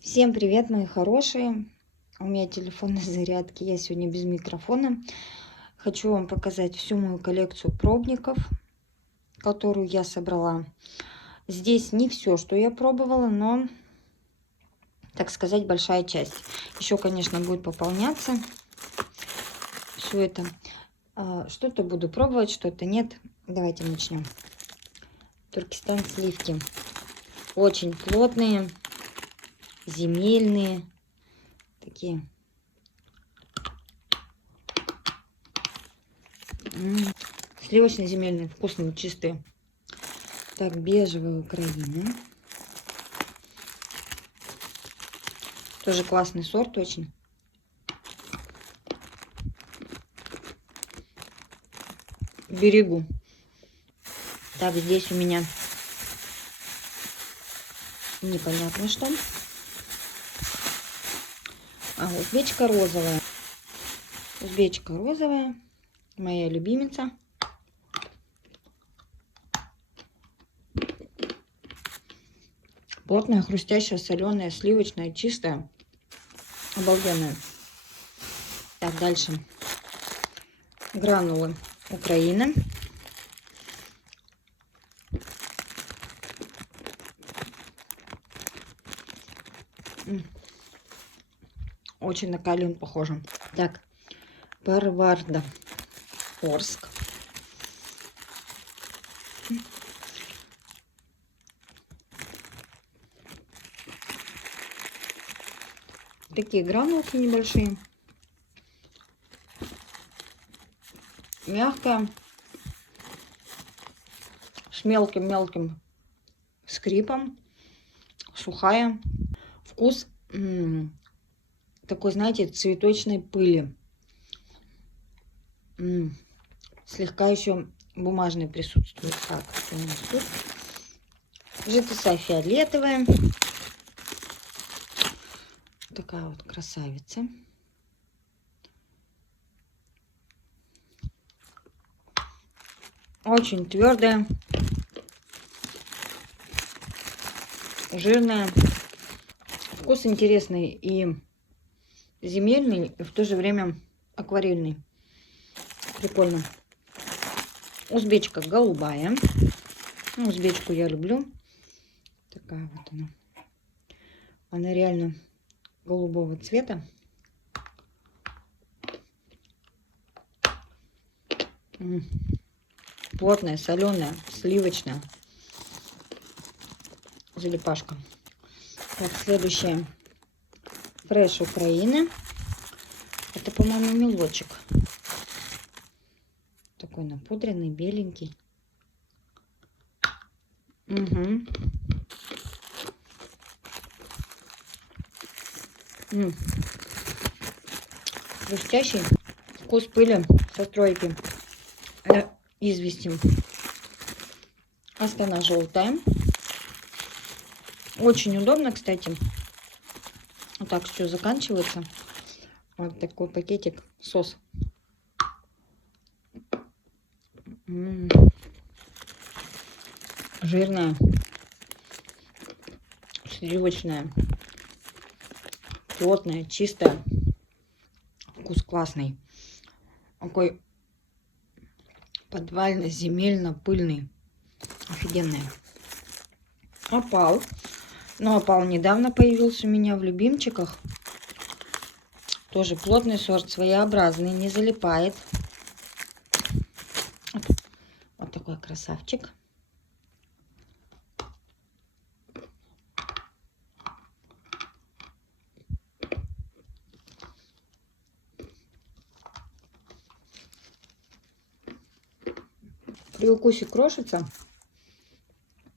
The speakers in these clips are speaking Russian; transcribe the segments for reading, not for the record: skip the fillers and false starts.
Всем привет, мои хорошие. У меня телефон на зарядке. Я сегодня без микрофона. Хочу вам показать всю мою коллекцию пробников, которую я собрала. Здесь не все, что я пробовала, но, так сказать, большая часть. Еще, конечно, будет пополняться все это. Что-то буду пробовать, что-то нет. Давайте начнем. Туркестан сливки. Очень плотные, земельные. Такие. Сливочно-земельные, вкусные, чистые. Так, бежевая Украина. Тоже классный сорт очень. Берегу. Так, здесь у меня непонятно что. Узбечка розовая. Узбечка розовая. Моя любимица. Плотная, хрустящая, соленая, сливочная, чистая. Обалденная. Так, дальше. Гранулы Украины. Очень на калин похоже. Так, Парварда Орск. Такие гранулки небольшие. Мягкая. С мелким-мелким скрипом. Сухая. Вкус такой, знаете, цветочной пыли. Слегка еще бумажный присутствует. Так, у нас тут житица фиолетовая. Такая вот красавица. Очень твердая. Жирная. Вкус интересный и земельный, и в то же время акварельный. Прикольно. Узбечка голубая. Узбечку я люблю. Такая вот она. Она реально голубого цвета. Плотная, соленая, сливочная. Залипашка. Так, следующая. Фреш Украины. Это, по-моему, мелочек. Такой напудренный, беленький. Хрустящий. Вкус пыли со стройки. Известим. Астана желтая. Очень удобно, кстати. Вот так все заканчивается. Вот такой пакетик. Сос. Жирная. Сливочная. Плотная, чистая. Вкус классный. Такой подвально-земельно-пыльный. Офигенный. Опал. Но опал недавно появился у меня в любимчиках. Тоже плотный сорт, своеобразный, не залипает. Вот такой красавчик. При укусе крошится.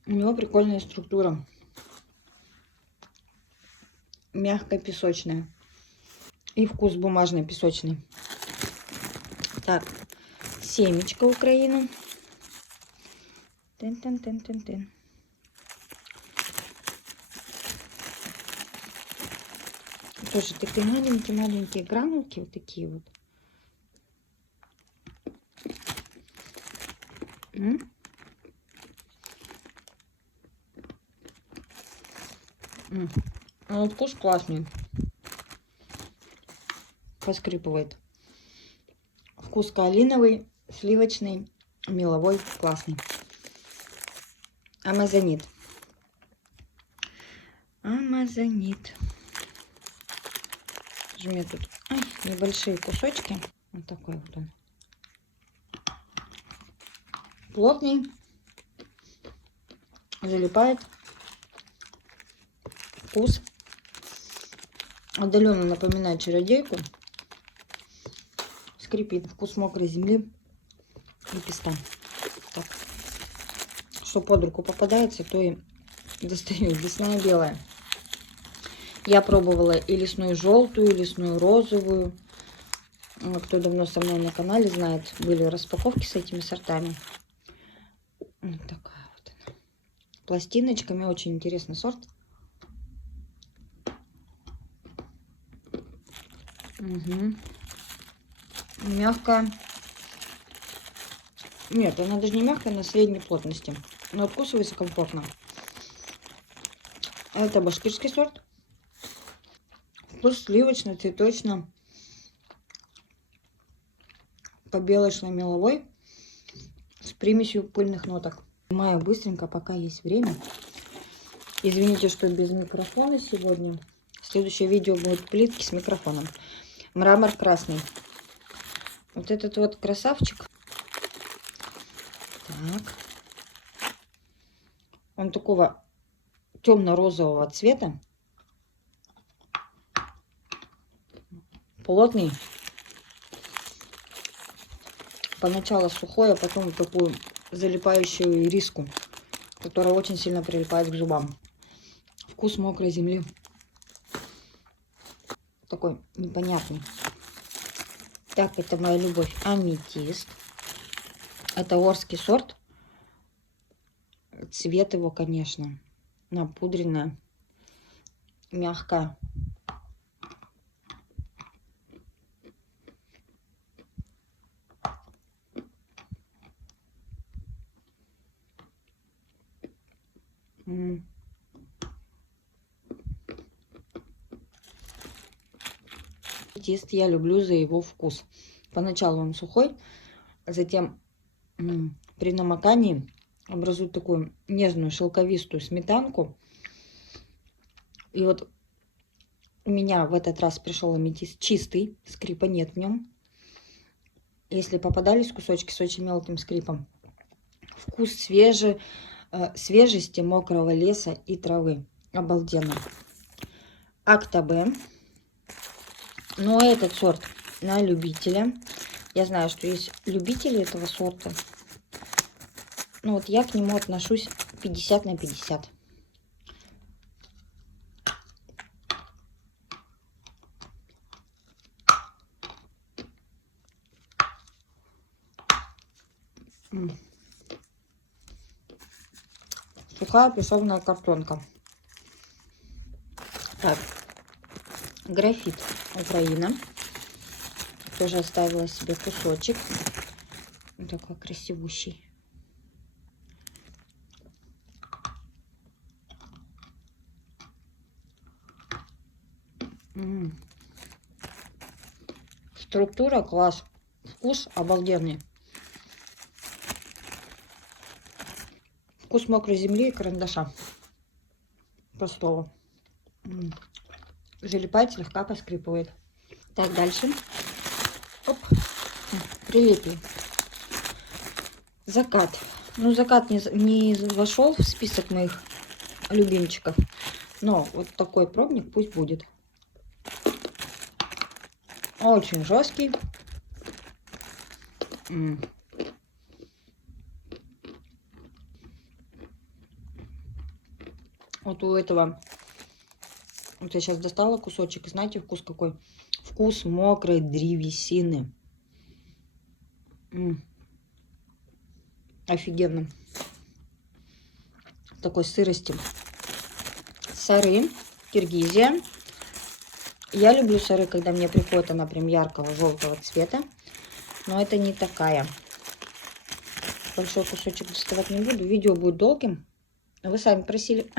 У него прикольная структура. Мягкая, песочная. И вкус бумажный, песочный. Так, семечко Украины. Тын-тын-тын-тын-тын. Тоже такие маленькие-маленькие гранулки. Вот такие вот. Но вкус классный. Поскрипывает. Вкус калиновый, сливочный, меловой, классный. Амазонит. Амазонит. У меня тут небольшие кусочки. Вот такой вот он. Плотный. Залипает. Вкус отдаленно напоминает чародейку. Скрипит. Вкус мокрой земли и песта. Так. Что под руку попадается, то и достаю. Лесная белая. Я пробовала и лесную желтую, и лесную розовую. Кто давно со мной на канале знает, были распаковки с этими сортами. Вот такая вот она. Пластиночками. Очень интересный сорт. Угу. Мягкая. Нет, она даже не мягкая, она средней плотности. Но откусывается комфортно. Это башкирский сорт. Вкус сливочно, цветочно, побелочно-меловой, с примесью пыльных ноток. Снимаю быстренько, пока есть время. Извините, что без микрофона сегодня. Следующее видео будет плитки с микрофоном. Мрамор красный. Вот этот вот красавчик. Так. Он такого темно-розового цвета. Плотный. Поначалу сухой, а потом такую залипающую ириску, которая очень сильно прилипает к зубам. Вкус мокрой земли. Такой непонятный. Так, это моя любовь. Аметист. Это орский сорт. Цвет его, конечно, напудренная, мягкая. Аметист я люблю за его вкус. Поначалу он сухой, затем при намокании образует такую нежную шелковистую сметанку. И вот у меня в этот раз пришел аметист чистый, скрипа нет в нем. Если попадались кусочки с очень мелким скрипом, вкус свежести мокрого леса и травы. Обалденно. Актобе. Но этот сорт на любителя. Я знаю, что есть любители этого сорта. Ну вот я к нему отношусь 50 на 50. Сухая прессованная картонка. Так, графит Украина. Тоже оставила себе кусочек. Вот такой красивущий. Структура класс. Вкус обалденный. Вкус мокрой земли и карандаша. Простого. Залипает, слегка поскрипывает. Так, дальше. Оп. Прилипли. Закат. Ну, закат не вошел в список моих любимчиков. Но вот такой пробник пусть будет. Очень жесткий. Вот у этого, вот я сейчас достала кусочек, и знаете, вкус какой? Вкус мокрой древесины. Офигенно. Такой сырости. Сыры, Киргизия. Я люблю сыры, когда мне приходит она прям яркого желтого цвета. Но это не такая. Большой кусочек доставать не буду. Видео будет долгим. Вы сами просили.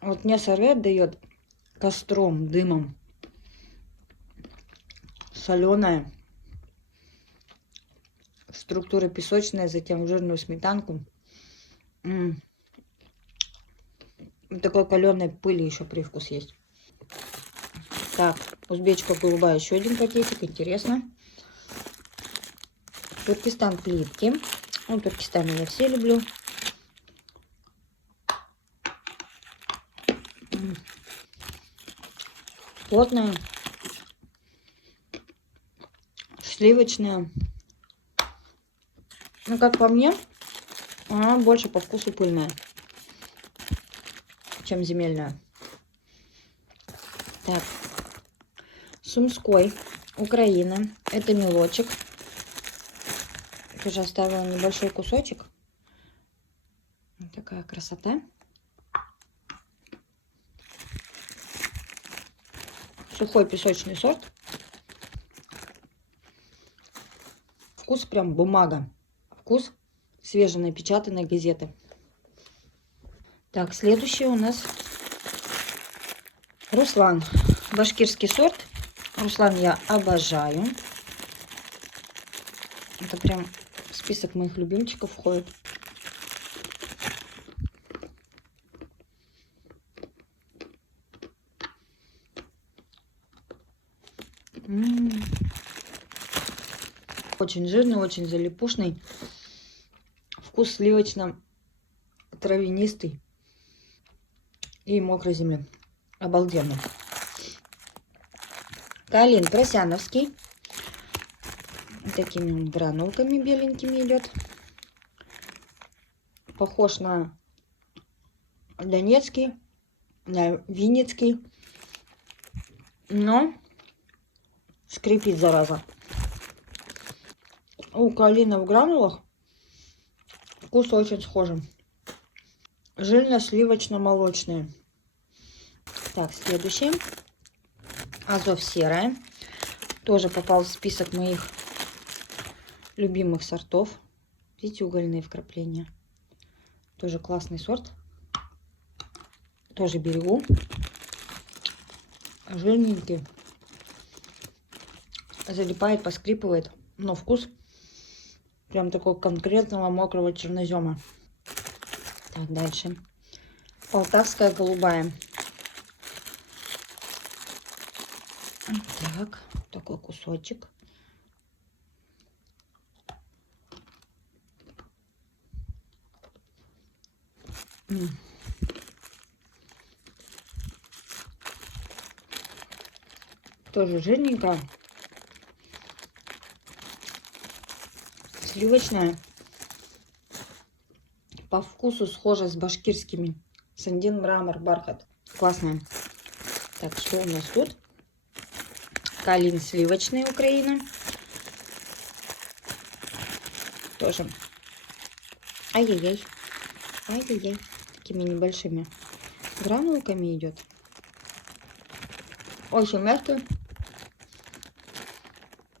Вот мне сорвет дает костром, дымом. Соленая. Структура песочная, затем в жирную сметанку. Такой каленой пыли еще привкус есть. Так, узбечка голубая, еще один пакетик, интересно. Туркестан плитки. Ну, Туркестан я все люблю. Плотная. Сливочная. Ну, как по мне, она больше по вкусу пыльная, чем земельная. Так. Сумской, Украина. Это мелочек. Тоже оставила небольшой кусочек. Вот такая красота. Сухой песочный сорт. Вкус прям бумага. Вкус свеженапечатанной газеты. Так, следующий у нас Руслан. Башкирский сорт. Руслан я обожаю. Это прям в список моих любимчиков входит. Очень жирный, очень залипушный. Вкус сливочно-травянистый и мокрой земли. Обалденно. Калин Просяновский. Такими гранулками беленькими идет. Похож на донецкий, на винницкий. Но скрипит, зараза. У калина в гранулах вкус очень схожий. Жирно-сливочно-молочные. Так, следующий. Азов серая. Тоже попал в список моих любимых сортов. Видите, угольные вкрапления. Тоже классный сорт. Тоже берегу. Жирненький. Залипает, поскрипывает. Но вкус прям такого конкретного мокрого чернозема. Так, дальше. Полтавская голубая. Так, такой кусочек. Тоже жирненько. Сливочная. По вкусу схожа с башкирскими. Сандин, мрамор, бархат. Классная. Так, что у нас тут? Калин сливочный, Украина. Тоже. Ай-яй-яй. Ай-яй-яй. Такими небольшими гранулками идет. Очень мягкий.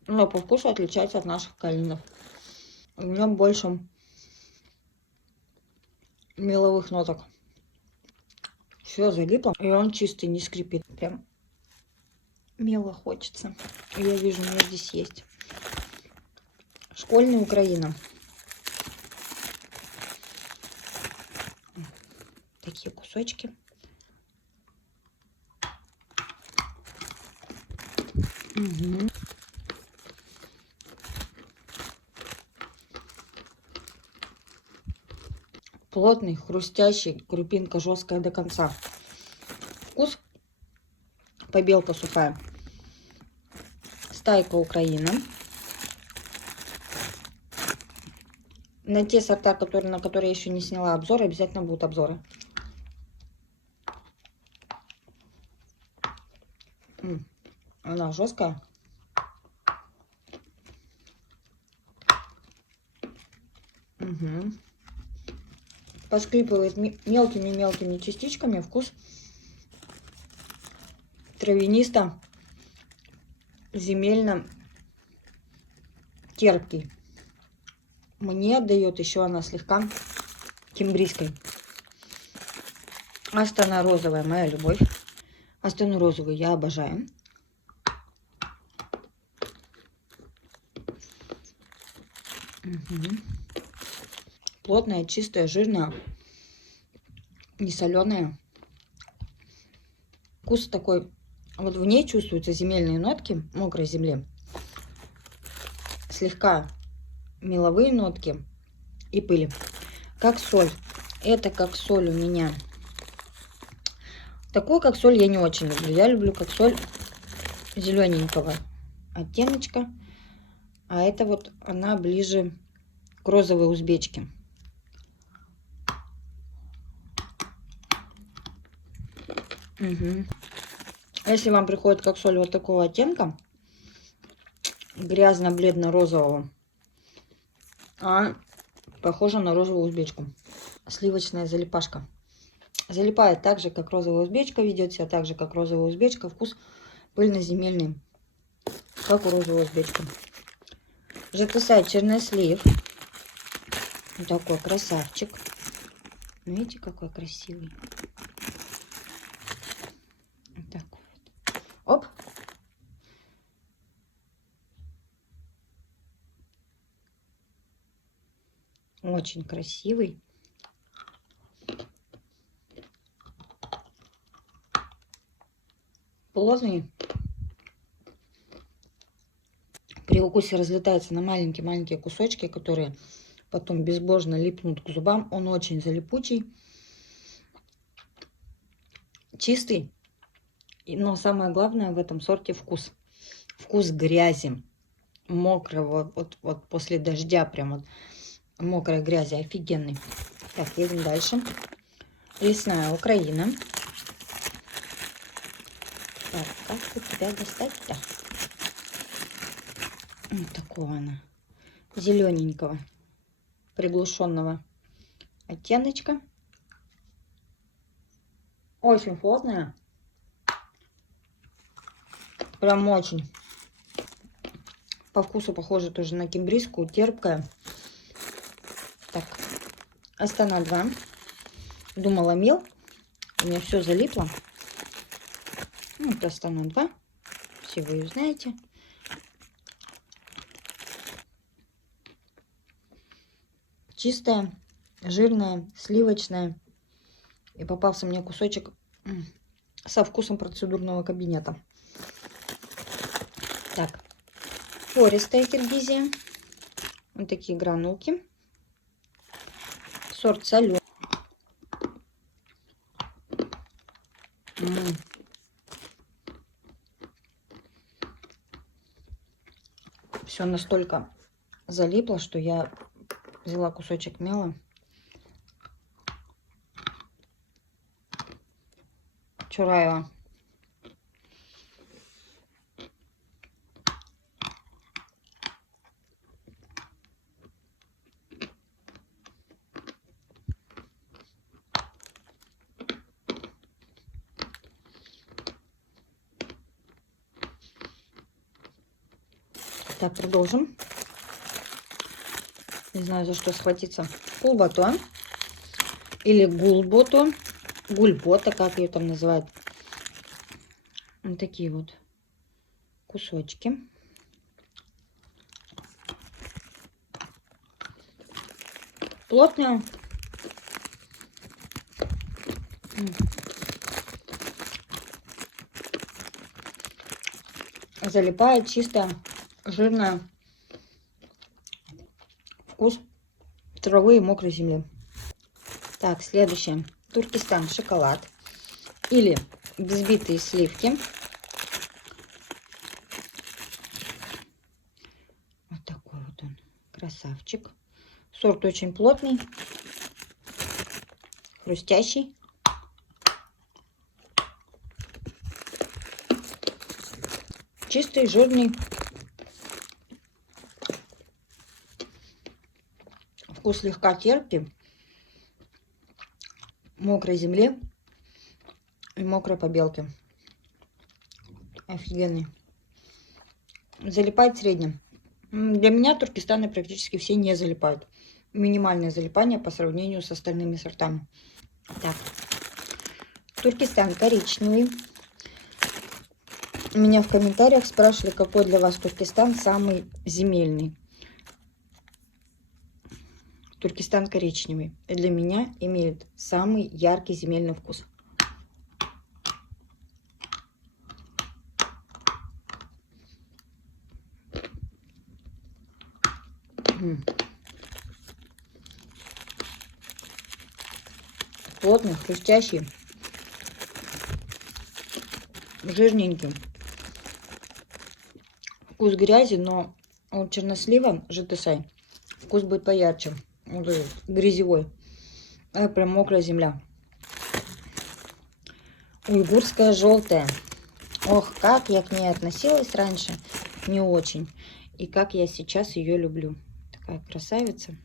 Но по вкусу отличается от наших калинов. В нем больше меловых ноток. Все залипло. И он чистый, не скрипит. Прям мело хочется. Я вижу, у меня здесь есть. Школьный Украина. Такие кусочки. Угу. Плотный, хрустящий, крупинка жесткая до конца. Вкус побелка сухая. Стайка Украина. На те сорта, на которые я еще не сняла обзоры, обязательно будут обзоры. Она жесткая. Угу. Поскрипывает мелкими-мелкими частичками. Вкус травянисто, земельно терпкий. мне отдает еще она слегка кимбрийской. Астана розовая, моя любовь. Астану розовую я обожаю. Угу. Плотная, чистая, жирная, не соленая. Вкус такой, вот в ней чувствуются земельные нотки, мокрой земли. Слегка меловые нотки и пыли. Как соль. Это как соль у меня. Такую как соль я не очень люблю. Я люблю как соль зелененького оттеночка. А это вот она ближе к розовой узбечке. Угу. Если вам приходит как соль вот такого оттенка, грязно-бледно-розового, а похоже на розовую узбечку. Сливочная залипашка. Залипает так же, как розовая узбечка, ведет себя так же, как розовая узбечка. Вкус пыльно-земельный, как у розовой узбечки. ЖТС чернослив. Вот такой красавчик. Видите, какой красивый. Вот так вот. Оп. Очень красивый. Плотный. При укусе разлетается на маленькие-маленькие кусочки, которые потом безбожно липнут к зубам. Он очень залипучий. Чистый. Но самое главное в этом сорте вкус. Вкус грязи. Мокрого. Вот после дождя прям вот мокрой грязи. Офигенный. Так, едем дальше. Лесная Украина. Так, как у тебя достать-то? Вот такого она. Зелененького. Приглушенного оттеночка. Очень плотная. Прям очень. По вкусу похоже тоже на кимбрийскую. Терпкая. Так. Астана 2. Думала мел. У меня все залипло. Вот Астана 2. Все вы ее знаете. Чистая, жирная, сливочная. И попался мне кусочек со вкусом процедурного кабинета. Так. Пористая Киргизия. Вот такие гранулки. Сорт соленый. Все настолько залипло, что я взяла кусочек мела. Чураева. Так, продолжим. Не знаю, за что схватиться. Кулбато. Или гулбото. Гульбота, как ее там называют. Вот такие вот кусочки. Плотная. Залипает, чистая, жирная. Вкус травы и мокрой земли. Так, следующее. Туркестан шоколад. Или взбитые сливки. Вот такой вот он. Красавчик. Сорт очень плотный. Хрустящий. Чистый, жирный. Вкус слегка терпкий. Мокрой земли и мокрой побелки. Офигенный. Залипает в среднем. Для меня туркестаны практически все не залипают. Минимальное залипание по сравнению с остальными сортами. Так, Туркестан коричневый. Меня в комментариях спрашивали, какой для вас Туркестан самый земельный. Туркестан коричневый для меня имеет самый яркий земельный вкус. Плотный, хрустящий, жирненький. Вкус грязи, но у чернослива ЖТС вкус будет поярче. Вот этот, грязевой. А прям мокрая земля. Уйгурская желтая. Ох, как я к ней относилась раньше. Не очень. И как я сейчас ее люблю. Такая красавица.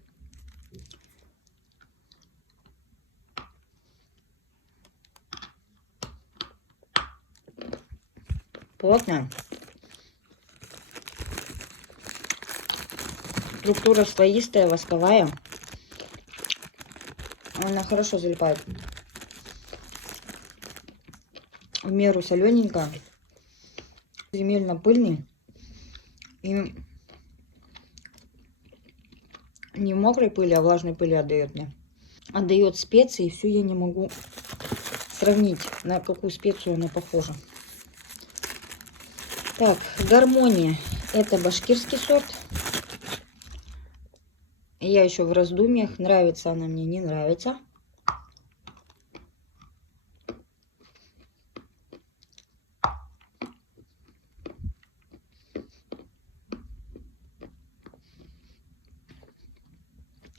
Плотная. Структура слоистая, восковая. Она хорошо залипает. В меру солененькая. Земельно-пыльный. И не мокрой пыли, а влажной пыли отдает мне. Отдает специи. И все я не могу сравнить, на какую специю она похожа. Так, гармония. Это башкирский сорт. Я еще в раздумьях, нравится она мне, не нравится.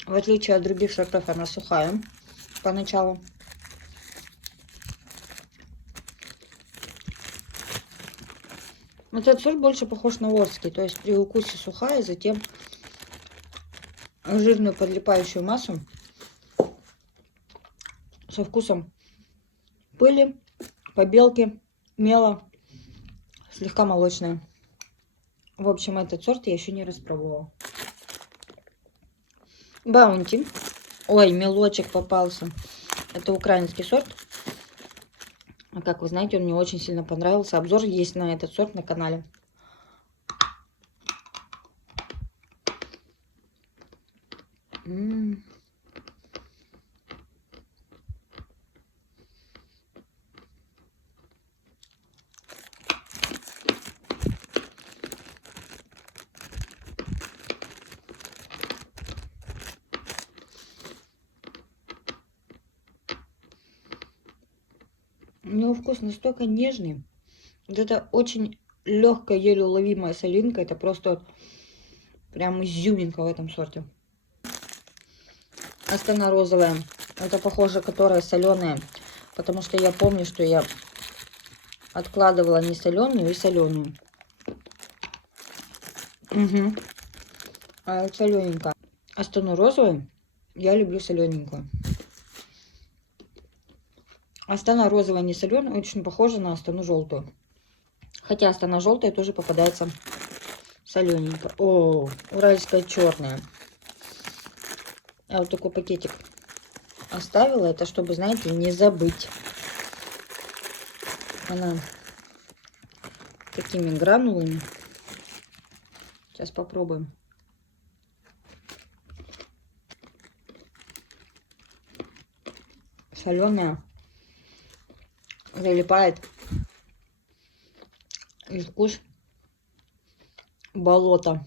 В отличие от других сортов, она сухая поначалу. Этот сорт больше похож на орский, то есть при укусе сухая, затем жирную подлипающую массу со вкусом пыли, побелки, мела, слегка молочная. В общем, этот сорт я еще не распробовала. Баунти. Ой, мелочек попался. Это украинский сорт. Как вы знаете, он мне очень сильно понравился. Обзор есть на этот сорт на канале. У него вкус настолько нежный. Вот это очень легкая, еле уловимая солинка. Это просто вот прям изюминка в этом сорте. Астана розовая. Это похоже, которая соленая. Потому что я помню, что я откладывала не соленую и соленую. Угу. А солененькая. Астану розовую я люблю солененькую. Астана розовая не соленая, очень похожа на Астану желтую. Хотя Астана желтая тоже попадается солененькая. О, уральская черная. Я вот такой пакетик оставила. Это чтобы, знаете, не забыть. Она такими гранулами. Сейчас попробуем. Соленая. Залипает. И вкус болота.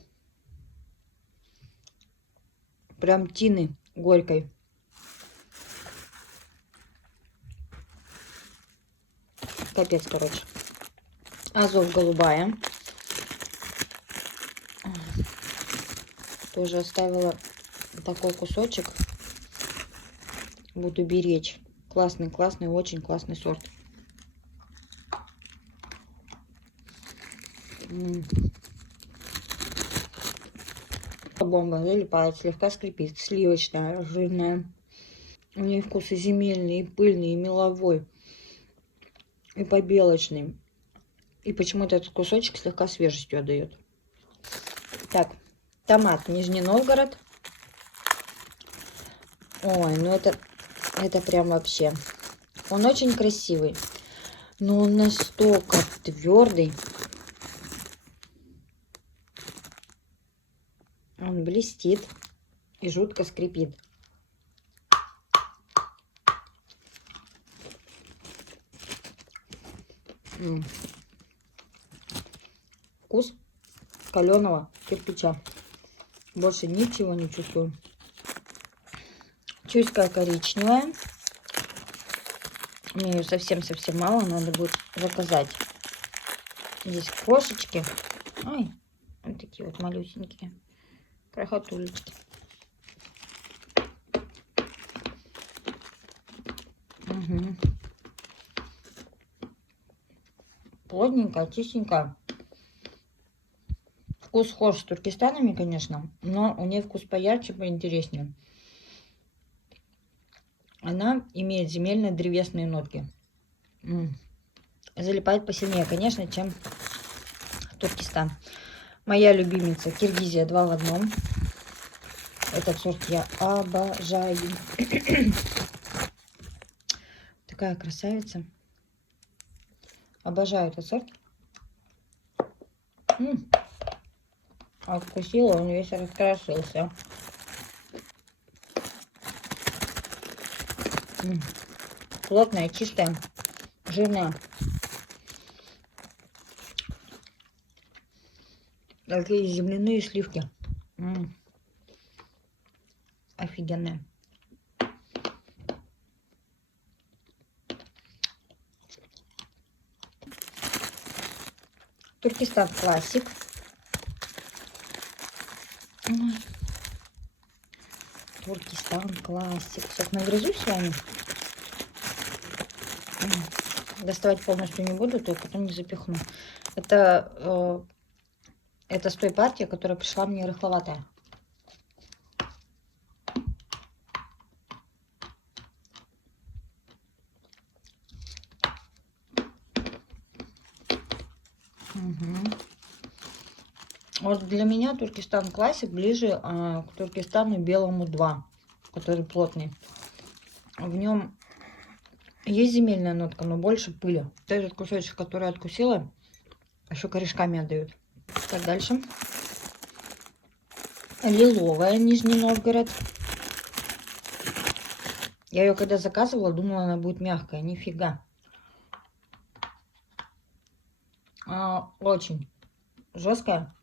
Прям тины горькой. Капец, короче. Азов голубая. Тоже оставила такой кусочек. Буду беречь. Классный, классный, очень классный сорт. Бомба залипает, слегка скрипит. Сливочная, жирная. У нее вкус и земельный, и пыльный, и меловой, и побелочный. И почему-то этот кусочек слегка свежестью отдает. Так, Томат Нижний Новгород. Ой, ну это прям вообще. Он очень красивый, но он настолько твердый. Он блестит и жутко скрипит. Вкус каленого кирпича. Больше ничего не чувствую. Чуська коричневая. Мне ее совсем-совсем мало. Надо будет заказать. Здесь крошечки. Ой, вот такие вот малюсенькие. Крохотулечки. Угу. Плотненькая, чистенькая. Вкус схож с туркестанами, конечно, но у нее вкус поярче, поинтереснее. Она имеет земельно-древесные нотки. Залипает посильнее, конечно, чем Туркестан. Моя любимица Киргизия 2 в 1. Этот сорт я обожаю. Такая красавица. Обожаю этот сорт. Откусила, он весь раскрошился. Плотная, чистая, жирная. Такие земляные сливки. Офигенные. Туркестан классик. Туркестан классик. Сейчас нагрызусь с вами. Доставать полностью не буду, то потом не запихну. Это с той партии, которая пришла мне рыхловатая. Вот для меня Туркестан классик ближе к Туркестану белому 2, который плотный. В нем есть земельная нотка, но больше пыли. Вот этот кусочек, который я откусила, еще корешками отдают. Так, дальше. Лиловая, Нижний Новгород. Я ее когда заказывала, думала, она будет мягкая. Нифига. Очень жесткая.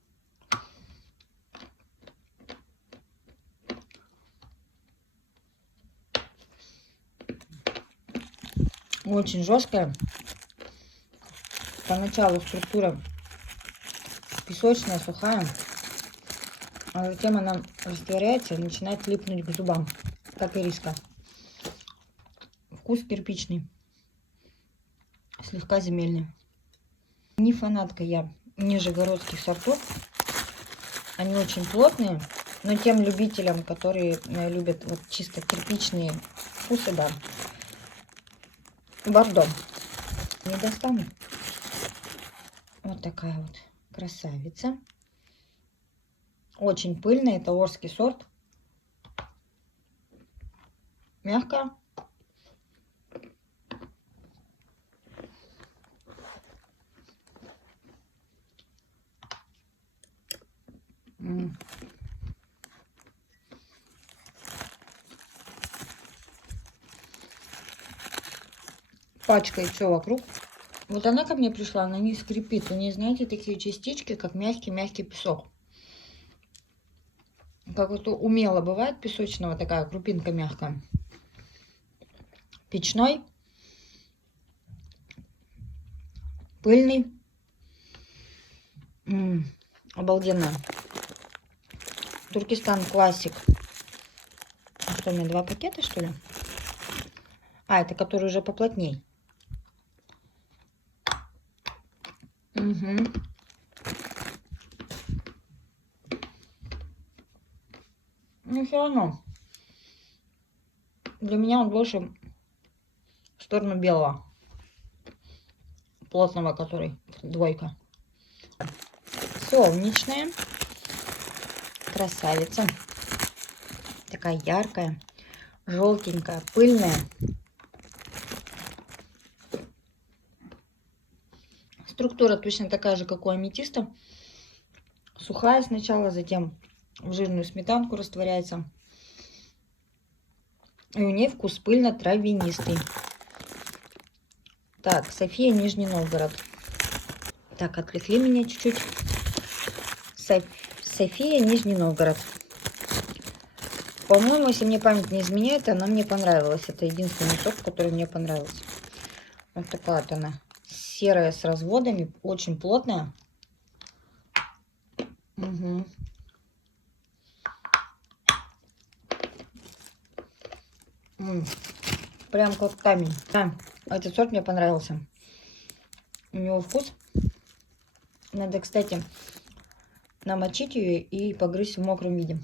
Очень жесткая. Поначалу структура песочная, сухая. А затем она растворяется и начинает липнуть к зубам, как ириска. Вкус кирпичный. Слегка земельный. Не фанатка я нижегородских сортов. Они очень плотные. Но тем любителям, которые любят вот чисто кирпичные вкусы, да. Бордо. Не достану. Вот такая вот красавица. Очень пыльная. Это орский сорт. Мягкая. Пачкает все вокруг. Вот она ко мне пришла, она не скрипит. У нее, знаете, такие частички, как мягкий-мягкий песок. Как вот умело бывает песочного, такая крупинка мягкая. Печной. Пыльный. Обалденно. Туркестан классик. Что у меня, 2 пакета, что ли? Это который уже поплотней. Но все равно. Для меня он больше в сторону белого. Плотного, который 2. Солнечная. красавица. Такая яркая, желтенькая, пыльная. Структура точно такая же, как у аметиста. Сухая сначала, затем в жирную сметанку растворяется. И у нее вкус пыльно-травянистый. Так, София, Нижний Новгород. Так, отвлекли меня чуть-чуть. София, Нижний Новгород. По-моему, если мне память не изменяет, она мне понравилась. Это единственный сок, который мне понравился. Вот такая вот она. Серая с разводами, очень плотная. Угу. Прям как камень. Да, этот сорт мне понравился. У него вкус. Надо, кстати, намочить ее и погрызть в мокром виде.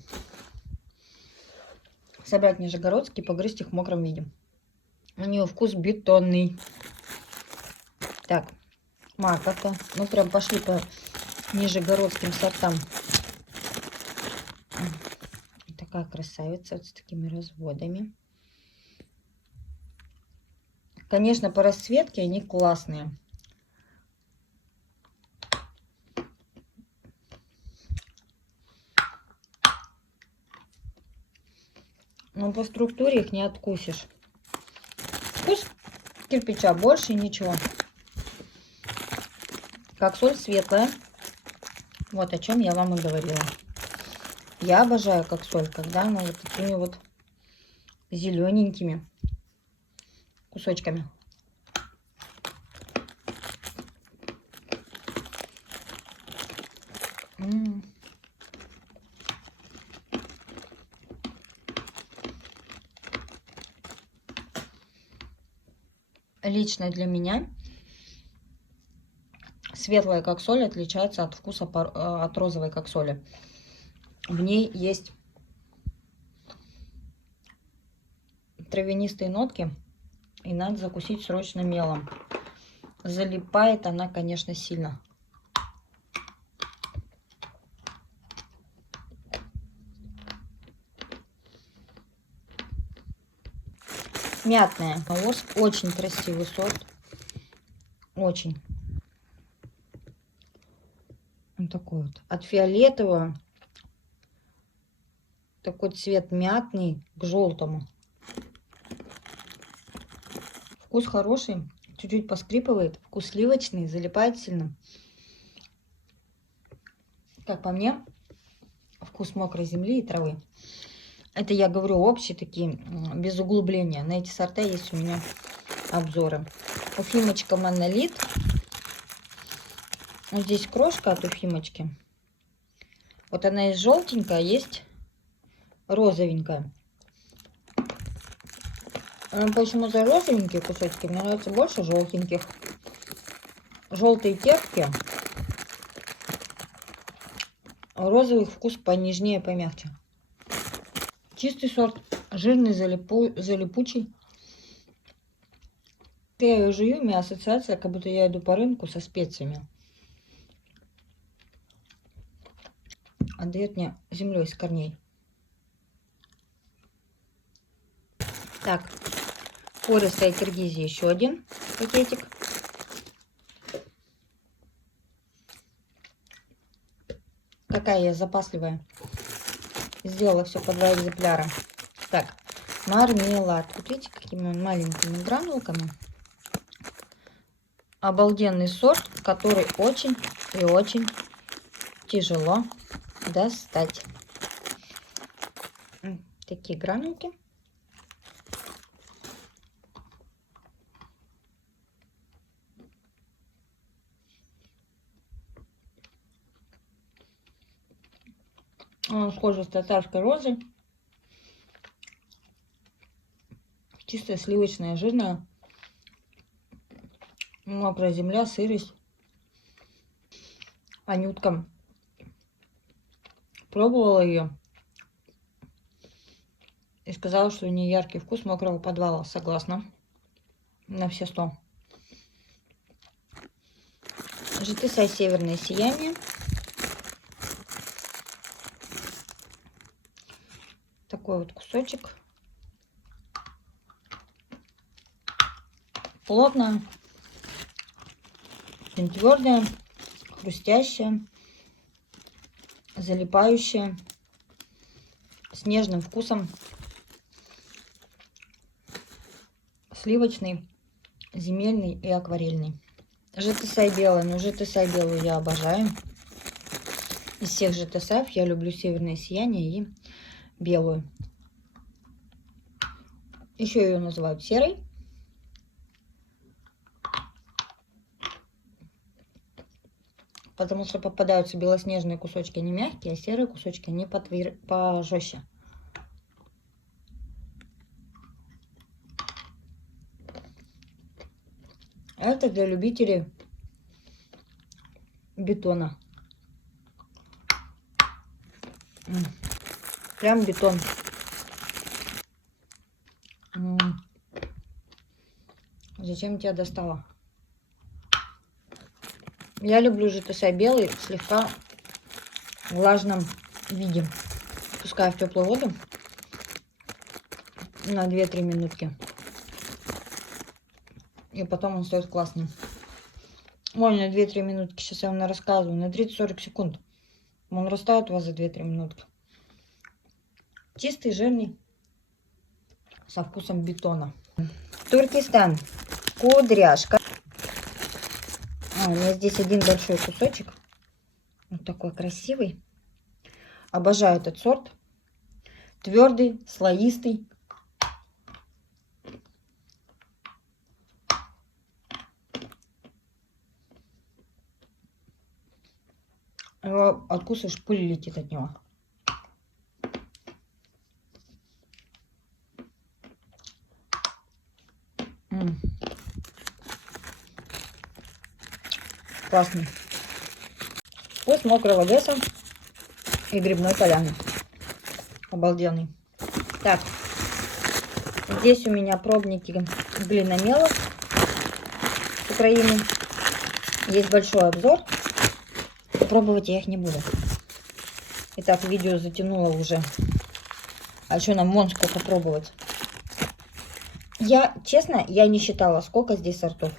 Собрать нижегородские, погрызть их в мокром виде. У нее вкус бетонный. Так, маковка. Ну, прям пошли по нижегородским сортам. Такая красавица, вот с такими разводами. Конечно, по расцветке они классные. Но по структуре их не откусишь. Вкус кирпича, больше ничего. Как соль светлая. Вот о чем я вам и говорила. Я обожаю как соль, когда она вот такими вот зелененькими кусочками. Лично для меня светлая как соль отличается от вкуса от розовой как соли. В ней есть травянистые нотки, и надо закусить срочно мелом. Залипает она, конечно, сильно. Мятная. Воск, очень красивый сорт. Очень. Вот такой вот. От фиолетового такой цвет мятный к желтому. Вкус хороший. Чуть-чуть поскрипывает. Вкус сливочный. Залипает сильно. Как по мне, вкус мокрой земли и травы. Это я говорю общие такие, без углубления. На эти сорта есть у меня обзоры. Уфимочка Монолит. Вот здесь крошка от Уфимочки. Вот она есть желтенькая, есть розовенькая. Почему-то розовенькие кусочки мне нравятся больше желтеньких. Желтые терпкие. А розовый вкус понежнее, помягче. Чистый сорт, жирный, залипучий. Я ее жую, у меня ассоциация, как будто я иду по рынку со специями. Отдает мне землей с корней. Так, пористая Киргизия, еще один пакетик. Какая я запасливая. Сделала все по 2 экземпляра. Так, мармелад. Вот видите, какими маленькими гранулками. Обалденный сорт, который очень и очень тяжело достать. Такие гранулки. Он схожий с татарской розой. Чистая, сливочная, жирная. Мокрая земля, сырость. Анютка пробовала ее и сказала, что у нее яркий вкус мокрого подвала. Согласна. На все 100. Житесай Северное сияние. Такой вот кусочек. Плотная, очень твердая, хрустящая, залипающая, с нежным вкусом. Сливочный, земельный и акварельный. ЖТСА белый, но ЖТСА белую я обожаю. Из всех ЖТСА я люблю северное сияние и белую. Еще ее называют серой. Потому что попадаются белоснежные кусочки, они мягкие, а серые кусочки, они пожестче. Это для любителей бетона. Прям бетон. Зачем тебя достала? Я люблю ЖТСА белый в слегка влажном виде. Пускаю в теплую воду на 2-3 минутки. И потом он стоит классным. Ой, на 2-3 минутки. Сейчас я вам рассказываю. На 30-40 секунд. Он растает у вас за 2-3 минутки. Чистый, жирный, со вкусом бетона. Туркестан. Кудряшка. У меня здесь один большой кусочек. Вот такой красивый. Обожаю этот сорт. Твердый, слоистый. Его откусываешь, пыль летит от него. Классный. Вкус мокрого леса и грибной поляны. Обалденный. Так, здесь у меня пробники глиномелов с Украины. Есть большой обзор. Пробовать я их не буду. Итак, видео затянуло уже. А что нам вон сколько пробовать? Честно, я не считала, сколько здесь сортов.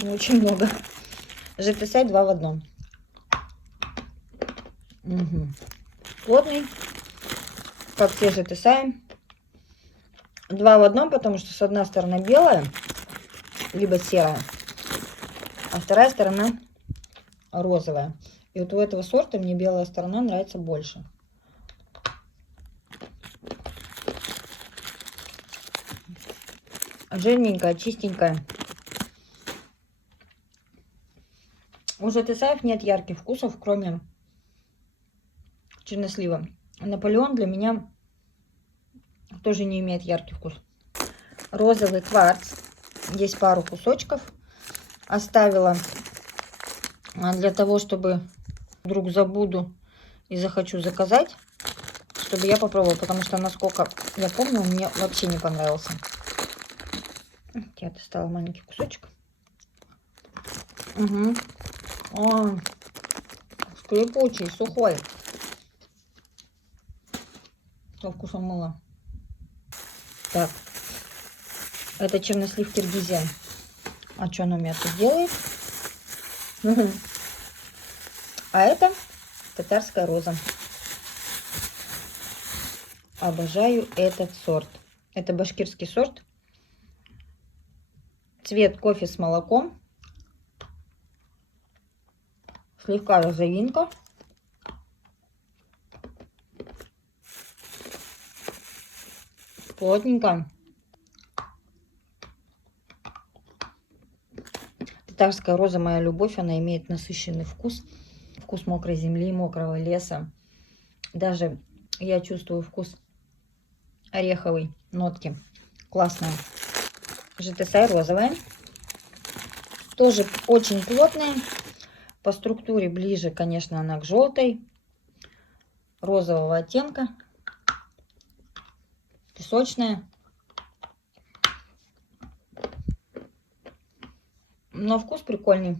Ну, очень много. ЖТСА 2 в 1. Угу. Плотный, как все ЖТСА. 2 в 1, потому что с одной стороны белая, либо серая, а вторая сторона розовая. И вот у этого сорта мне белая сторона нравится больше. Жирненькая, чистенькая. У ЖТСАев нет ярких вкусов, кроме чернослива. Наполеон для меня тоже не имеет яркий вкус. Розовый кварц. Здесь пару кусочков оставила для того, чтобы вдруг забуду и захочу заказать, чтобы я попробовала, потому что, насколько я помню, мне вообще не понравился. Я достала маленький кусочек. Угу. О, скрипучий, сухой. Со вкусом мыла. Так, это чернослив Киргизия. А что она у меня тут делает? А это татарская роза. Обожаю этот сорт. Это башкирский сорт. Цвет кофе с молоком. Слегка розовинка. Плотненько. Татарская роза моя любовь. Она имеет насыщенный вкус. Вкус мокрой земли, мокрого леса. Даже я чувствую вкус ореховой нотки. Классная. ЖТСА розовая. Тоже очень плотная. По структуре ближе, конечно, она к желтой. Розового оттенка. Песочная. Но вкус прикольный.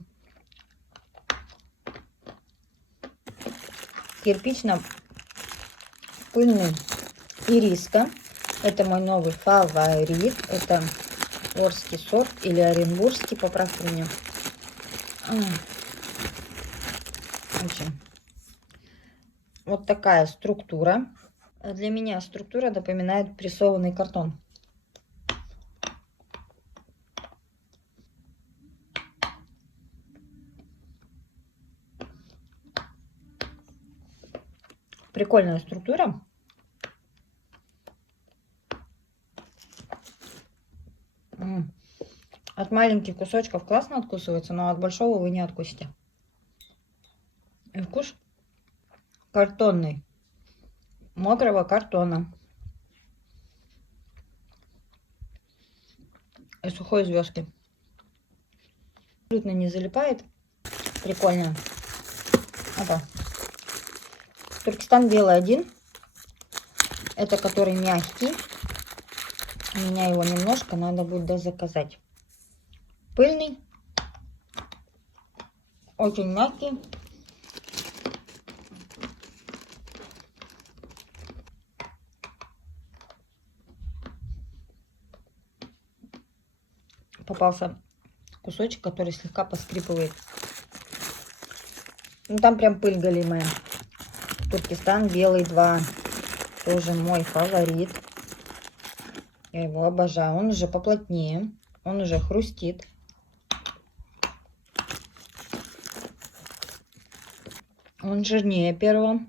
Кирпично-пыльный. Ириска. Это мой новый фаворит. Это Орский сорт или Оренбургский, поправьте меня. В общем, вот такая структура. Для меня структура напоминает прессованный картон. Прикольная структура. От маленьких кусочков классно откусывается, но от большого вы не откусите. И вкус картонный. Мокрого картона. И сухой звездки. Абсолютно не залипает. Прикольно. Опа. Туркестан белый 1. Это который мягкий. У меня его немножко, надо будет дозаказать. Пыльный. Очень мягкий. Попался кусочек, который слегка поскрипывает. Ну там прям пыль голимая. Туркестан белый 2. Тоже мой фаворит. Я его обожаю. Он уже поплотнее. Он уже хрустит. Он жирнее первого.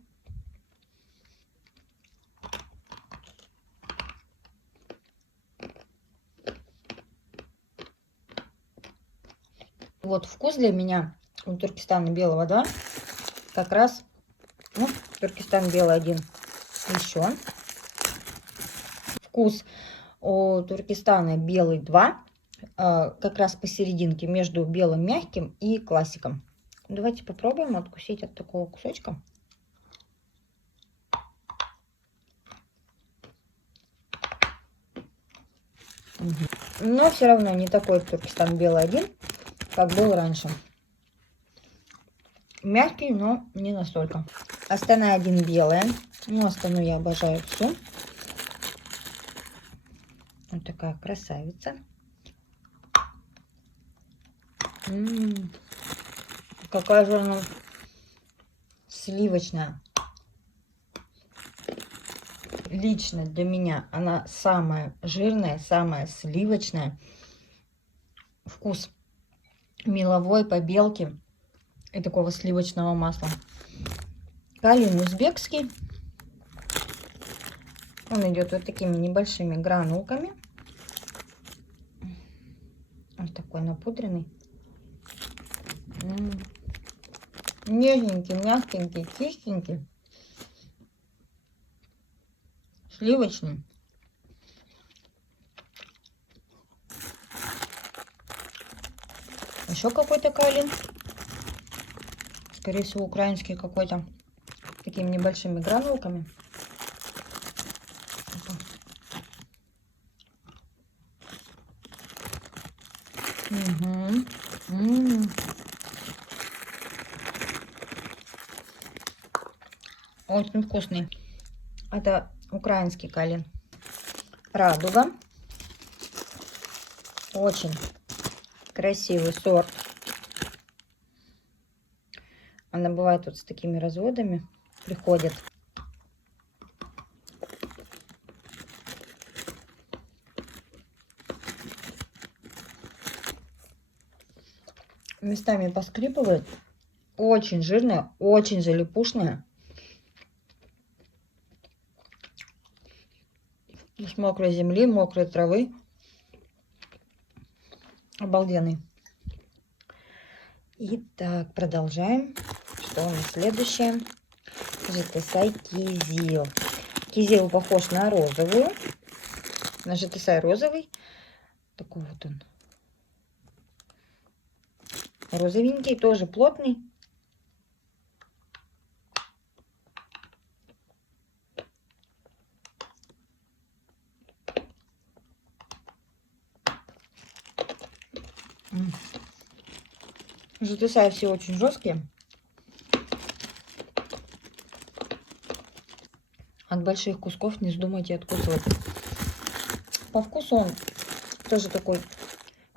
Вот вкус для меня у Туркестана белого 2 как раз, ну, Туркестан белый 1 еще. Вкус у Туркестана белый 2 как раз посерединке между белым мягким и классиком. Давайте попробуем откусить от такого кусочка. Но все равно не такой Туркестан белый 1, как был раньше. Мягкий, но не настолько. Астана 1 белая. Ну, Астану я обожаю всю. Вот такая красавица. Какая же она сливочная. Лично для меня она самая жирная, самая сливочная. Вкус меловой побелки и такого сливочного масла. Калин узбекский. Он идет вот такими небольшими гранулками. Вот такой напудренный. Нежненький, мягкенький, чистенький. Сливочный. Еще какой-то калин. Скорее всего, украинский какой-то. Такими небольшими гранулками. Очень вкусный. Это украинский калин. Радуга. Очень красивый сорт. Она бывает вот с такими разводами. Приходит. Местами поскрипывает. Очень жирная, очень залипушная. С мокрой земли, мокрой травы. Обалденный. Итак, продолжаем. Что у нас следующее? ЖТСАЙ Кизил. Кизил похож на розовую. На ЖТСАЙ розовый. Такой вот он. Розовенький, тоже плотный. ЖТСАЙ все очень жесткие. От больших кусков не вздумайте откусывать. По вкусу он тоже такой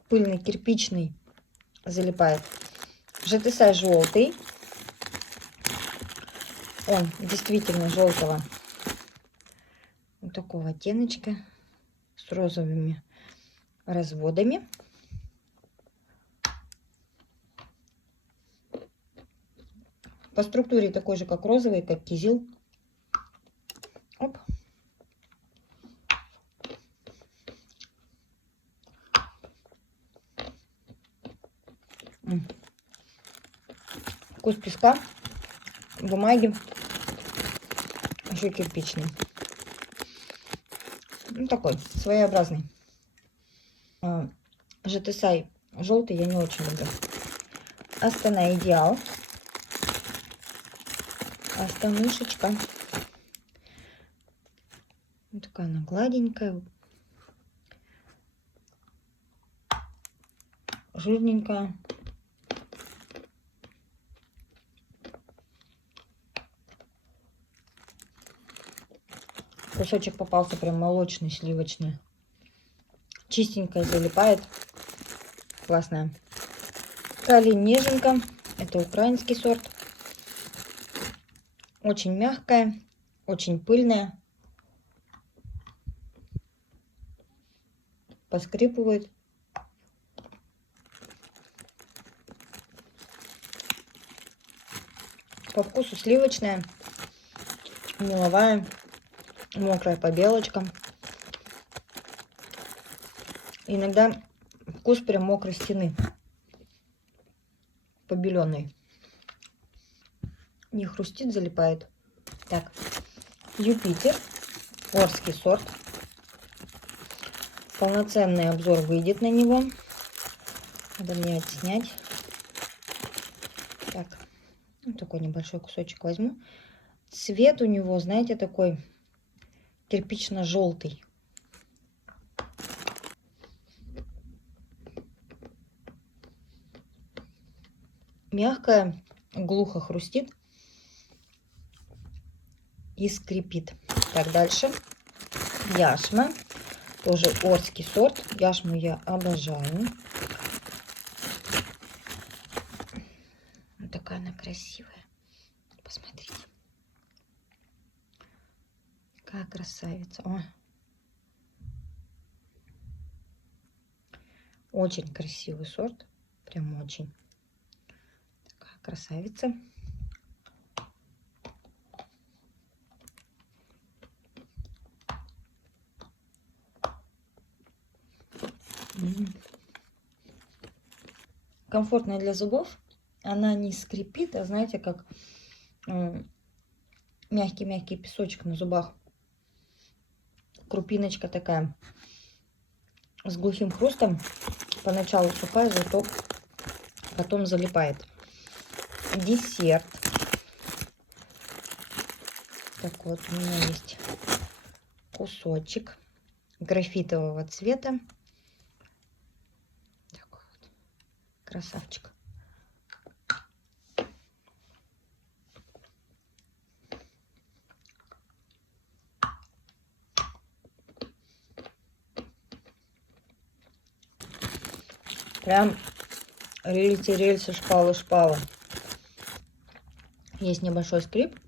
пыльный, кирпичный, залипает. Жетесай желтый. Он действительно желтого. Вот такого оттеночка с розовыми разводами. По структуре такой же, как розовый, как кизил. Оп. Вкус песка, бумаги, еще кирпичный. Ну, такой, своеобразный. Жетесай желтый я не очень люблю. Астана идеал. Астанушечка. Вот такая она гладенькая. Жирненькая. Кусочек попался прям молочный, сливочный. Чистенькая, залипает. Классная. Кали неженка. Это украинский сорт. Очень мягкая, очень пыльная. Поскрипывает. По вкусу сливочная, меловая, мокрая побелочка. Иногда вкус прям мокрой стены, побеленной. Не хрустит, залипает. Так, Юпитер, орский сорт. Полноценный обзор выйдет на него. Надо мне отснять. Так, вот такой небольшой кусочек возьму. Цвет у него, знаете, такой кирпично-желтый. Мягкая, глухо хрустит и скрипит. Так, дальше. Яшма. Тоже орский сорт. Яшму я обожаю. Вот такая она красивая. Посмотрите. Какая красавица. О. Очень красивый сорт. Прям очень. Такая красавица. Комфортная для зубов. Она не скрипит, а знаете, как мягкий-мягкий песочек на зубах. Крупиночка такая. С глухим хрустом. Поначалу сухая, зато потом залипает. Десерт. Так вот, у меня есть кусочек графитового цвета. Такой вот красавчик. Прям рельсы, шпалы. Есть небольшой скрип.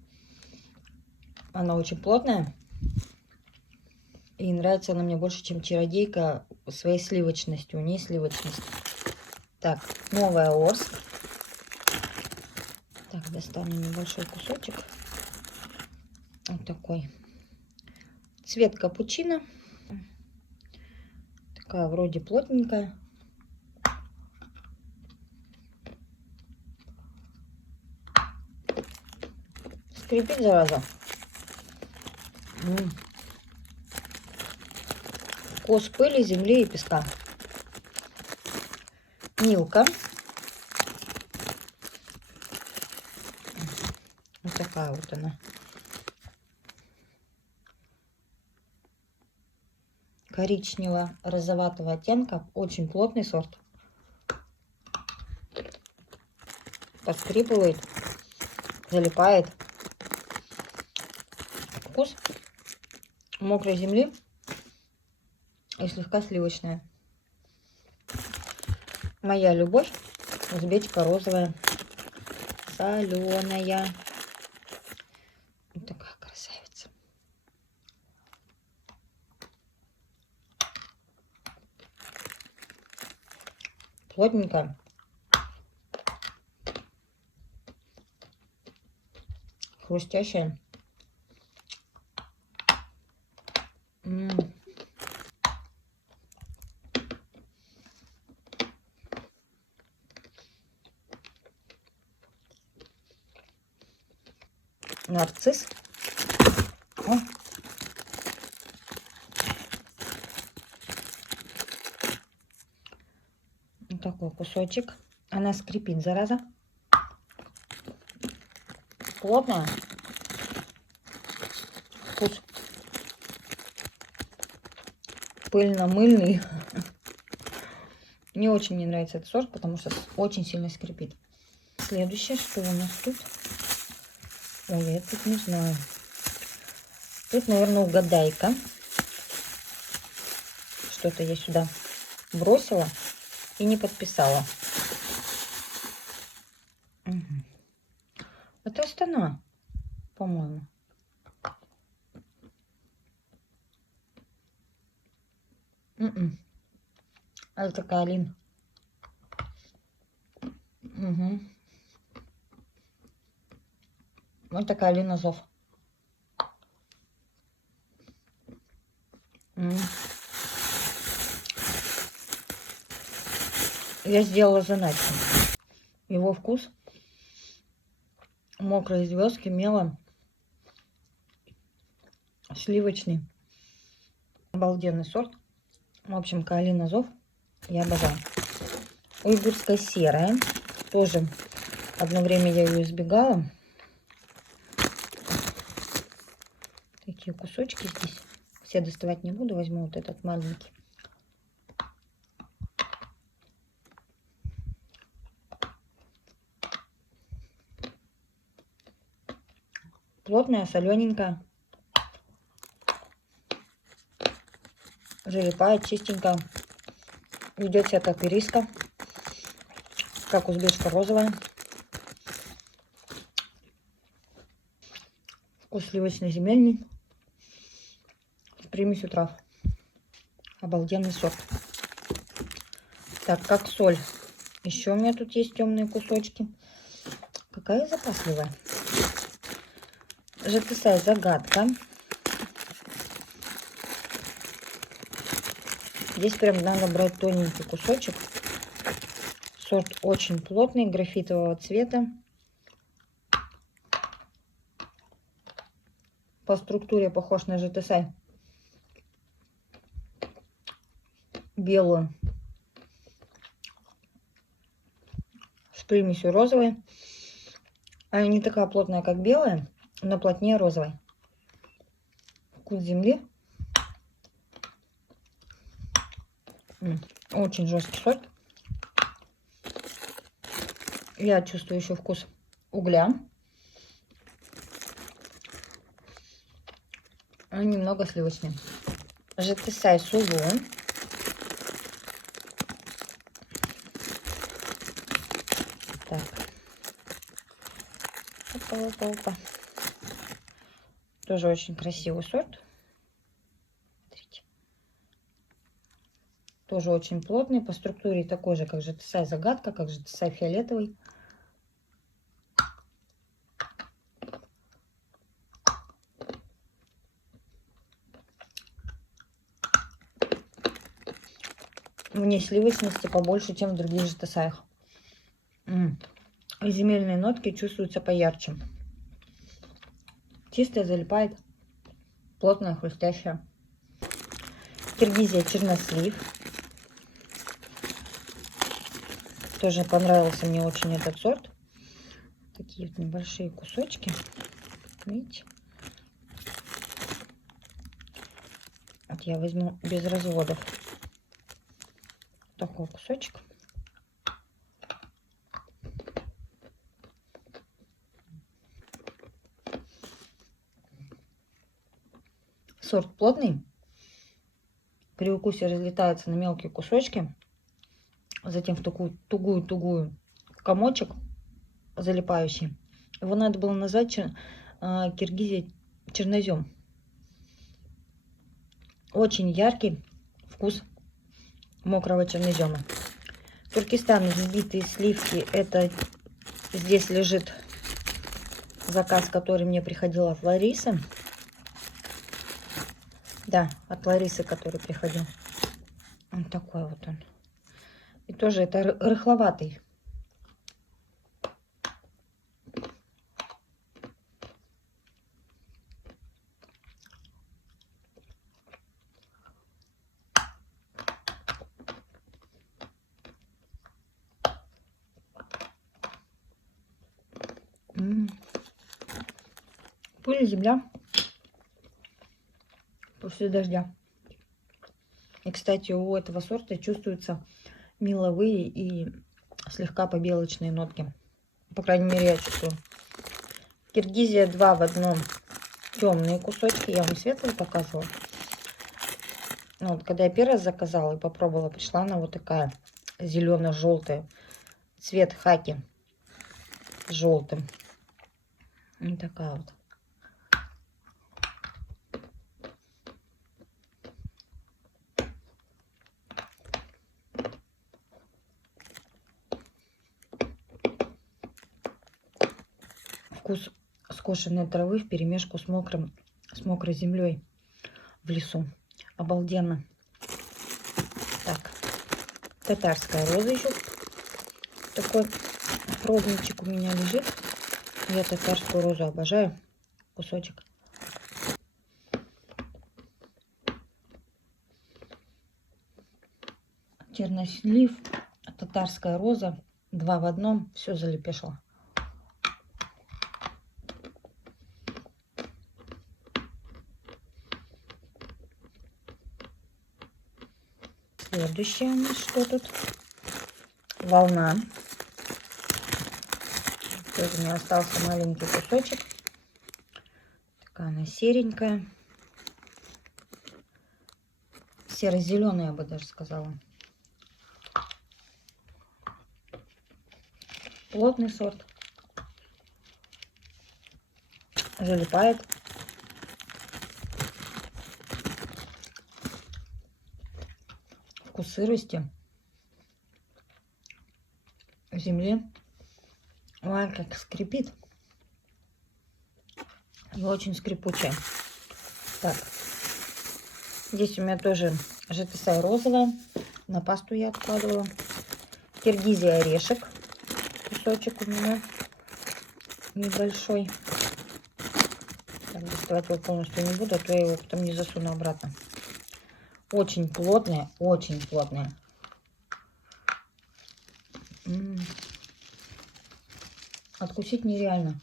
Она очень плотная. И нравится она мне больше, чем чародейка своей сливочностью. У нее сливочность. Так, Новая Орск. Так, достану небольшой кусочек. Вот такой. Цвет капучино. Такая вроде плотненькая. Скрипит, зараза. Вкус пыли, земли и песка. Милка. Вот такая вот она. Коричнево-розоватого оттенка. Очень плотный сорт. Поскрипывает. Залипает. вкус мокрой земли и слегка сливочная. Моя любовь. Узбечка розовая, соленая. Вот такая красавица. Плотненькая. Хрустящая. Нарцисс. О. Вот такой кусочек. Она скрипит, зараза. Плотная. Вкус пыльно-мыльный. Не очень мне нравится этот сорт, потому что очень сильно скрипит. Следующее, что у нас тут? Ой, я тут не знаю. Тут, наверное, угадайка. Что-то я сюда бросила и не подписала. Угу. Это Астана, по-моему. А это Калин. Угу. Вот такая Алин Азов. Я сделала заначку. Его вкус мокрые звездки, мелом, сливочный. Обалденный сорт. В общем, Каолин Азов я обожаю. Уйгурская серая. Тоже одно время я ее избегала. Такие кусочки здесь. Все доставать не буду. Возьму вот этот маленький. Плотная, солененькая. Залипает чистенько. Ведет себя как ириска. Как узбечка розовая. Вкус сливочно-земельный. С примесью трав. Обалденный сорт. Так, как соль. Еще у меня тут есть темные кусочки. Какая запасливая. ЖТС загадка. Здесь прям надо брать тоненький кусочек. Сорт очень плотный, графитового цвета. По структуре похож на ЖТС. Белую. С примесью розовой. Она не такая плотная, как белая, но плотнее розовой. Вкус земли. Очень жесткий сорт. Я чувствую еще вкус угля. Он немного сливочный. ЖТС Сулу. Так. Опа. Тоже очень красивый сорт. Смотрите. Тоже очень плотный. По структуре такой же, как ЖТС загадка, как ЖТС фиолетовый. Мне сливочности побольше, чем в других ЖТСах. Земельные нотки чувствуются поярче. Чистая, залипает. Плотная, хрустящая. Киргизия чернослив. Тоже понравился мне очень этот сорт. Такие вот небольшие кусочки. Видите? Вот я возьму без разводов. Такой кусочек. сорт плотный. При укусе разлетается на мелкие кусочки. Затем в такую тугую комочек залипающий. Его надо было назвать Киргизия чернозем. Очень яркий вкус мокрого чернозема. Туркестан, взбитые сливки. Это здесь лежит заказ, который мне приходил от Ларисы. Да, от Ларисы, который приходил. Вот такой вот он. И тоже это рыхловатый. Пыль, земля после дождя. И, кстати, у этого сорта чувствуются меловые и слегка побелочные нотки. По крайней мере, я чувствую. Киргизия 2 в одном. Темные кусочки. Я вам светлые показывала. Вот, когда я первый раз заказала и попробовала, пришла она вот такая зелено-желтая. Цвет хаки с желтым. Вот такая вот. Вкус скошенной травы вперемешку с мокрой землей в лесу. Обалденно. Так, татарская роза еще. Такой пробничек у меня лежит. Я татарскую розу обожаю. Кусочек. Чернослив, татарская роза. 2 в одном. Все залепешило. Следующее у нас что тут? Волна. Тоже у меня остался маленький кусочек. Такая она серенькая. Серо-зеленая, я бы даже сказала. Плотный сорт. Залипает. Вкус сырости. В земле. Ой, как скрипит. И очень скрипучая. Так. Здесь у меня тоже жетесай розовая. На пасту я откладывала. Киргизия орешек. Кусочек у меня небольшой. Так, доставать его полностью не буду, а то я его потом не засуну обратно. Очень плотная, очень плотная. Откусить нереально.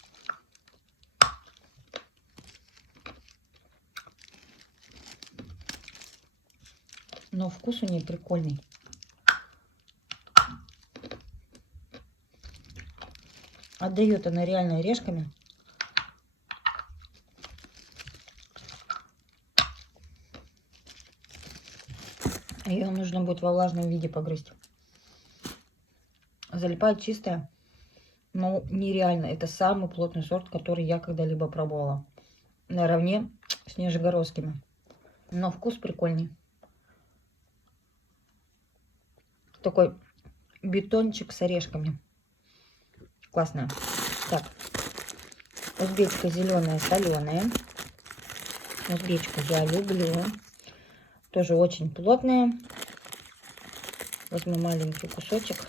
Но вкус у нее прикольный. Отдает она реально орешками. Ее нужно будет во влажном виде погрызть. Залипает чистая. Но нереально. Это самый плотный сорт, который я когда-либо пробовала. Наравне с нижегородскими. Но вкус прикольный. Такой бетончик с орешками. Классная. Так. Узбечка зеленая, соленая. Узбечку я люблю. Тоже очень плотная. Возьму маленький кусочек.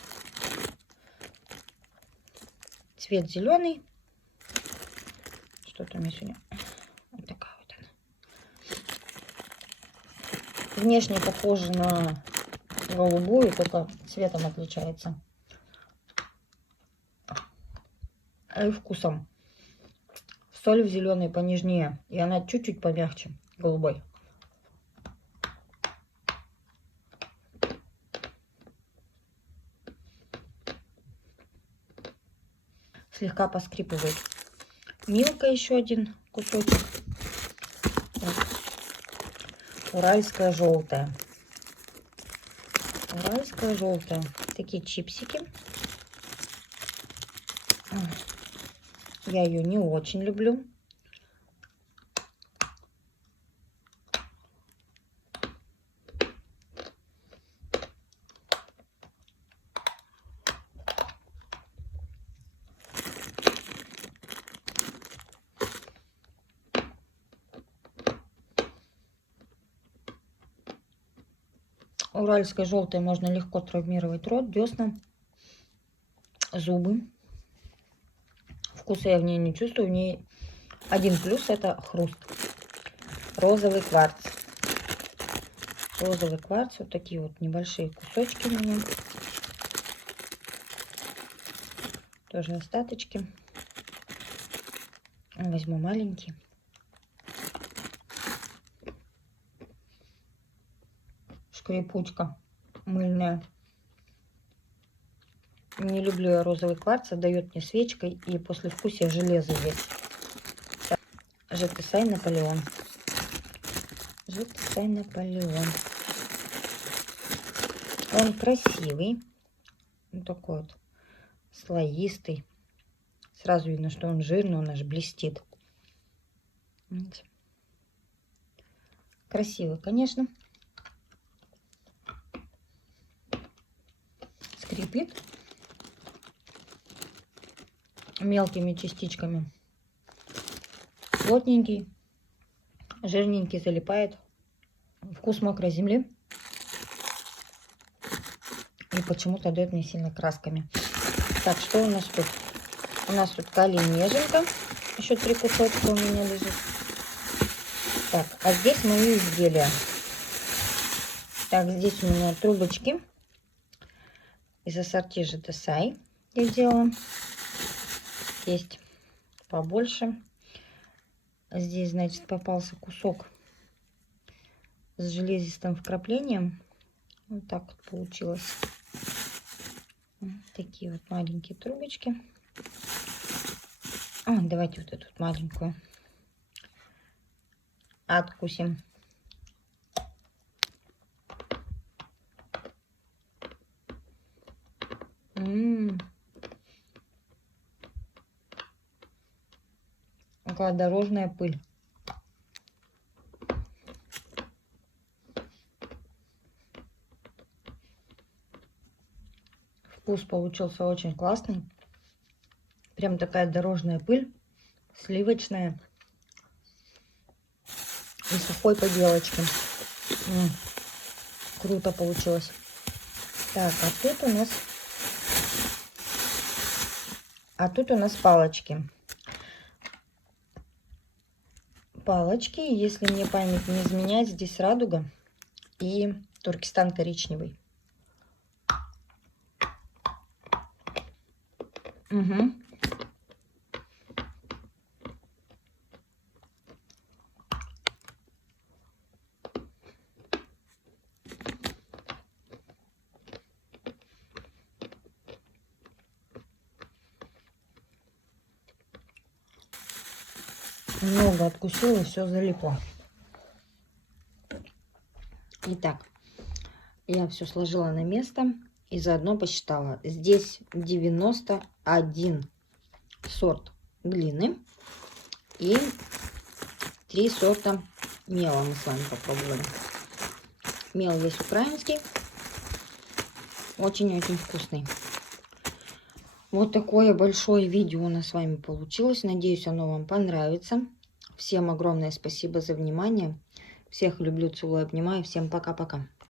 Цвет зеленый. Что-то у меня сегодня... Вот такая вот она. Внешне похожа на голубую, только цветом отличается. И вкусом. Соль в зеленой понежнее. И она чуть-чуть помягче голубой. Слегка поскрипывает. Милка еще один кусочек. Так. Уральская желтая. Уральская желтая. Такие чипсики. Я ее не очень люблю. Уральской желтой можно легко травмировать рот, десна, зубы. Вкуса я в ней не чувствую. В ней один плюс — это хруст. Розовый кварц. Розовый кварц. Вот такие вот небольшие кусочки у меня. Тоже остаточки. Возьму маленький. Скрипучка мыльная. Не люблю я розовый кварц, дает мне свечкой и послевкусие железа есть. ЖТСАЙ Наполеон. ЖТСАЙ Наполеон. Он красивый. Вот такой вот слоистый. Сразу видно, что он жирный, он аж блестит. Видите? Красивый, конечно. Скрипит мелкими частичками. Плотненький, жирненький, залипает. Вкус мокрой земли. И почему-то дает мне сильно красками. Так, что у нас тут? У нас тут калий неженка. Еще 3 кусочка у меня лежит. Так, а здесь мои изделия. Так, здесь у меня трубочки из ассорти ЖТСАЙ я делала. Есть побольше. Здесь, значит, попался кусок с железистым вкраплением. Вот так вот получилось. Вот такие вот маленькие трубочки. Давайте вот эту вот маленькую откусим. Какая дорожная пыль. Вкус получился очень классный. Прям такая дорожная пыль, сливочная и сухой поделочки. Круто получилось. Так, тут у нас палочки. Палочки, если мне память не изменяет, здесь радуга и Туркестан коричневый. Угу. Много откусила и все залипло. Итак, я все сложила на место и заодно посчитала. Здесь 91 сорт глины и 3 сорта мела мы с вами попробовали. Мел есть украинский, очень-очень вкусный. Вот такое большое видео у нас с вами получилось. Надеюсь, оно вам понравится. Всем огромное спасибо за внимание. Всех люблю, целую, обнимаю. Всем пока-пока.